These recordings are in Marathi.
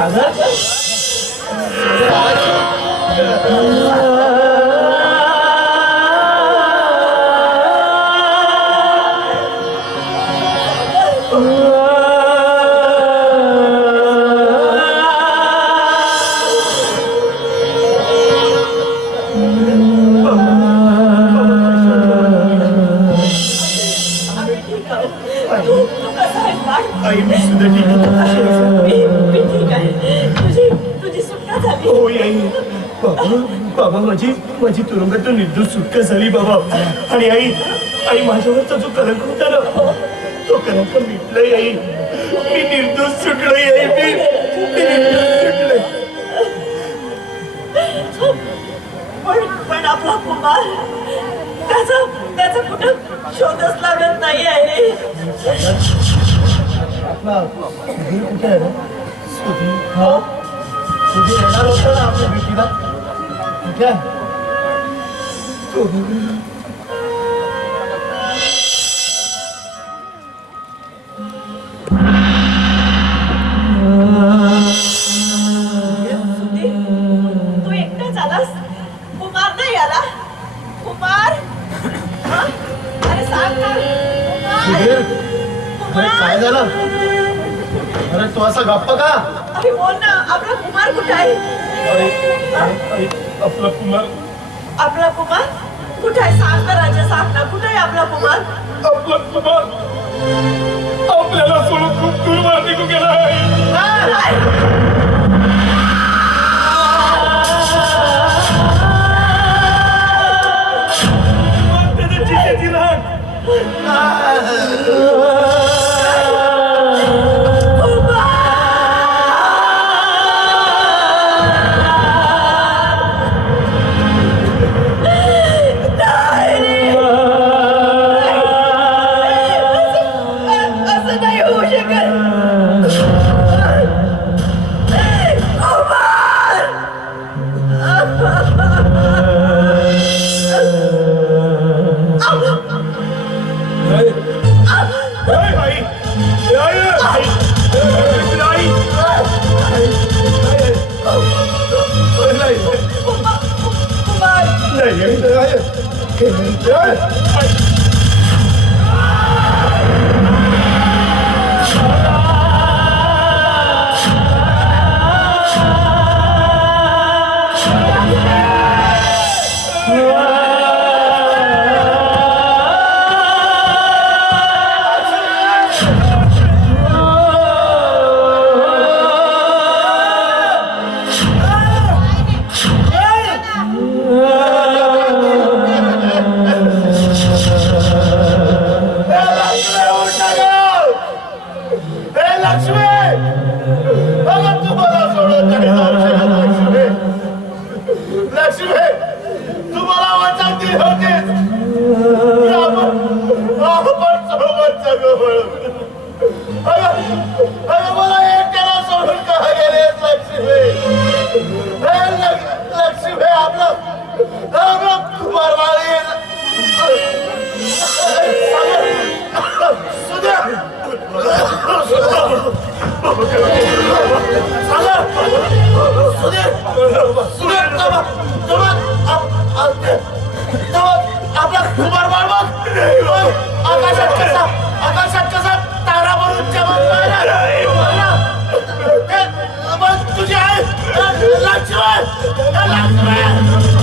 सागर हो, आई मी सुद्धा ठीक आहे. होय आई बाबा बाबा माझी माझी तुरुंगातून निर्दोष सुटका झाली बाबा. आणि आई आई माझ्यावरचा जो कलंक होता ना तो कलंक मिटलाय आई. मी निर्दोष सुटलोय आई मी निर्दोष सुटलोय. पण पण आपला कुमार त्याचा त्याचा कुठं शोधच लागत आपला सुधीर कुठे आहे सुधीर हा सुधीर येणार होता ना आपल्या भेटीला कुठे आहे तू एकटाच आलास? कुमार नाही आला. कुमार? अरे सांग ना. कुमार! अरे काय झालं? अरे तू असा गप्प का? अरे बोल ना. आपला कुमार कुठे आहे? आई, आई, आई, आपला कुमार आपला कुमार कुठे आहे? सांग ना राजा सांग ना. कुठे आहे आपला कुमार? आपला कुमार आपल्याला सोडून खूप दूर मार निघून गेला आहे. काय? लक्ष्मी तुम्हाला वचन दिले होते की आपण आपण सोबत अगं मला एकट्याला सोडून का गेले लक्ष्मी? हे लक्ष- लक्ष्मी आपलं आपलं कुमार माळी सुद्या आपला कुमार बाळ बघ आकाशात कसा आकाशात कसा तारा भरून चमक तुझी आहे लक्ष्मण. लक्ष्मण.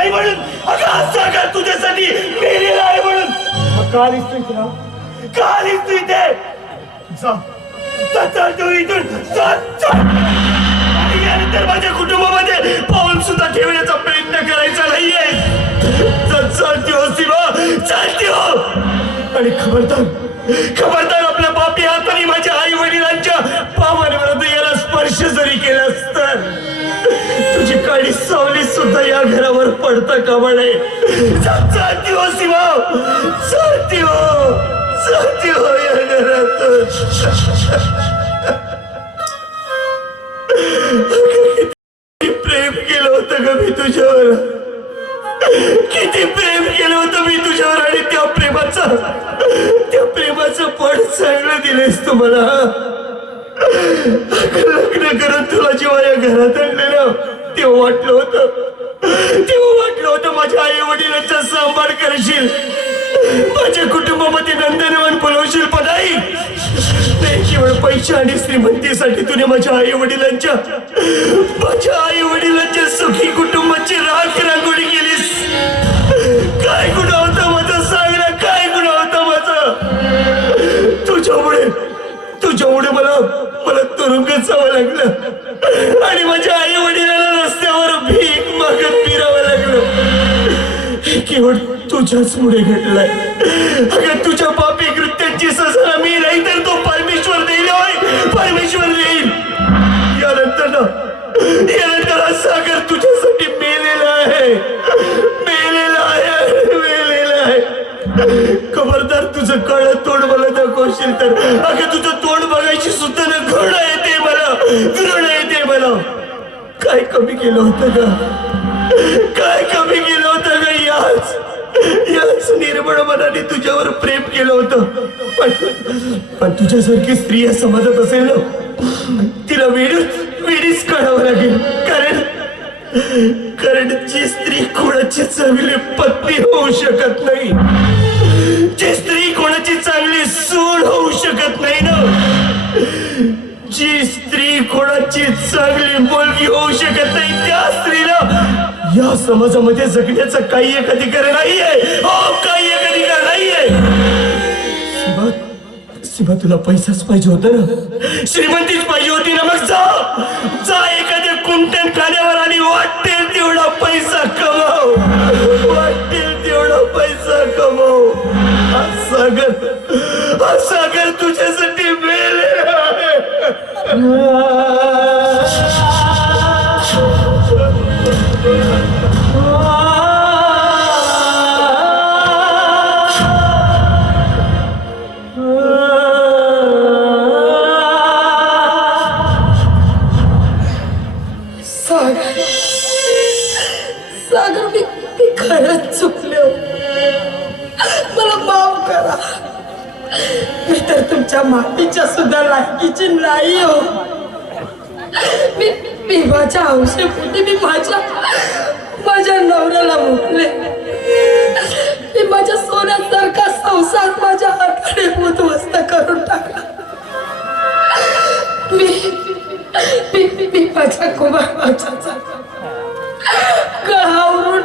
नाही म्हणून. अगं आज सागर तुझ्यासाठी मेलेला आहे म्हणून. मग का आलीस तू इथे हा? का आलीस तू इथे. जा. चल तू इथून. आणि यानंतर माझ्या कुटुंबामध्ये पाऊल सुद्धा ठेवण्याचा प्रयत्न करायचा नाहीये. चल चालती हो शिवा चालती हो आणि खबरदार खबरदार आपल्या बापी हाताने माझ्या आई वडिलांच्या पावांवर याला स्पर्श जरी केलास तर तुझी काळी सावली सुद्धा या घरावर पडता कामा नये चल, हो शिवा चालती हो. चालती हो. हो या घरात प्रेम केलं होतं ग मी तुझ्यावर. किती प्रेम केलं होतं मी तुझ्यावर आणि त्या प्रेमाचा त्या प्रेमाचं पण चांगलं दिलेस तू मला. लग्न करून तुला जेव्हा या घरात आणलेलं तेव्हा वाटलं होतं. तेव्हा वाटलं होतं माझ्या आई वडिलांचा सांभाळ करशील. माझ्या कुटुंबामध्ये नंदनवन बोलवशील पण आई केवळ पैसे आणि श्रीमंतीसाठी तुने माझ्या आई वडिलांच्या माझ्या आई वडिलांच्या सुखी कुटुंबाची राख रांगोळी केलीस. काय गुन्हा होता माझा सांग ना काय गुन्हा होता माझा? तुझ्यामुळे तुझ्यामुळे मला मला तुरुंगात जावं लागलं. आणि माझ्या आई वडिलांना केवळ तुझ्याच मुळे घडलंय. अगं तुझ्या पापी कृत्यांची सजा मी नाही तर तो परमेश्वर देईल होय. परमेश्वर देईल. यानंतर ना यानंतर हा सागर तुझ्यासाठी मेलेला आहे. मेलेला आहे मेलेला आहे. खबरदार तुझं कळ तोंड मला दाखवशील तर. अगं तुझं तोंड बघायची सुद्धा ना घृणा येते मला. घृणा येते मला. काय कमी केलं होतं का काय कमी केलं होतं ग याच याच निर्मळ मनाने तुझ्यावर प्रेम केलं होतं. पण तुझ्यासारखी स्त्री या समाजात असेल ना तिला वेळच वेळीच काढावं लागेल. कारण कारण जी स्त्री कोणाची चांगली पत्नी होऊ शकत नाही जी स्त्री कोणाची चांगली सून होऊ शकत नाही ना जी स्त्री कोणाची चांगली मुलगी होऊ शकत नाही त्या स्त्रीला या समाजामध्ये जगण्याचा काही एक अधिकार नाही आहे हो, सीमा तुला पैसाच पाहिजे होता ना? श्रीमंतीच पाहिजे होती ना मग जा. जा एखाद्या कुंटन खाण्यावर आणि वाटते तेवढा पैसा तर मातीच्या सुद्धा लायकीची नाही हो. मी माझ्या माझ्या हौसेपोटी मी माझ्या माझ्या नवऱ्याला मोकले. मी माझ्या सोन्यासारखा संसार माझ्या हाताने उद्ध्वस्त करून टाकला. मी मी मी माझ्या कुमाराच्या गळावरून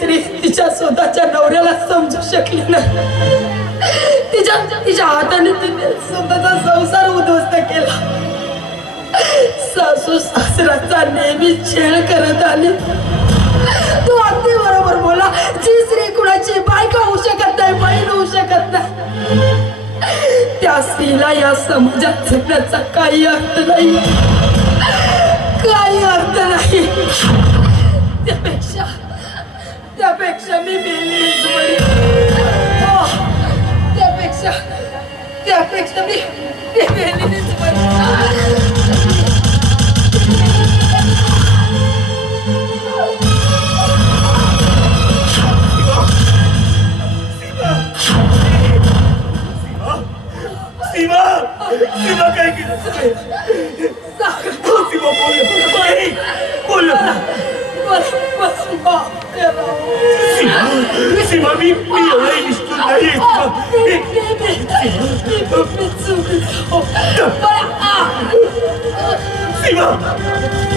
स्त्री तिच्या स्वतःच्या नवऱ्याला समजू शकली नाही. तिच्या तिच्या हाताने तिने स्वतःचा संसार उद्ध्वस्त केला. सासू सासराचा नेहमी छेळ करत आली. तू अगदी बरोबर बोला जी स्त्री कुणाची बायका होऊ शकत नाही बहीण होऊ शकत नाही. त्या स्त्रीला या समाजात जगण्याचा काही अर्थ नाही. काही अर्थ नाही. त्यापेक्षा त्यापेक्षा मी मेलीच बरी हो, त्यापेक्षा त्यापेक्षा मी मी मेलेलीच बरी सीमा सीमा काय केलं हो, सीमा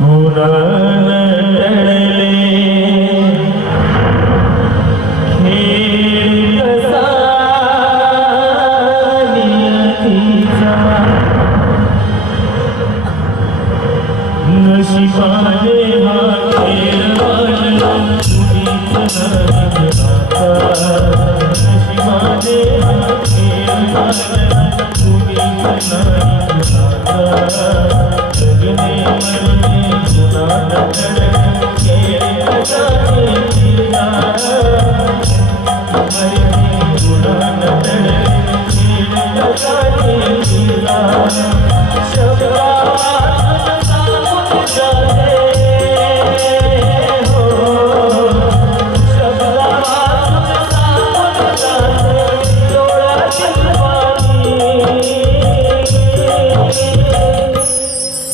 Mona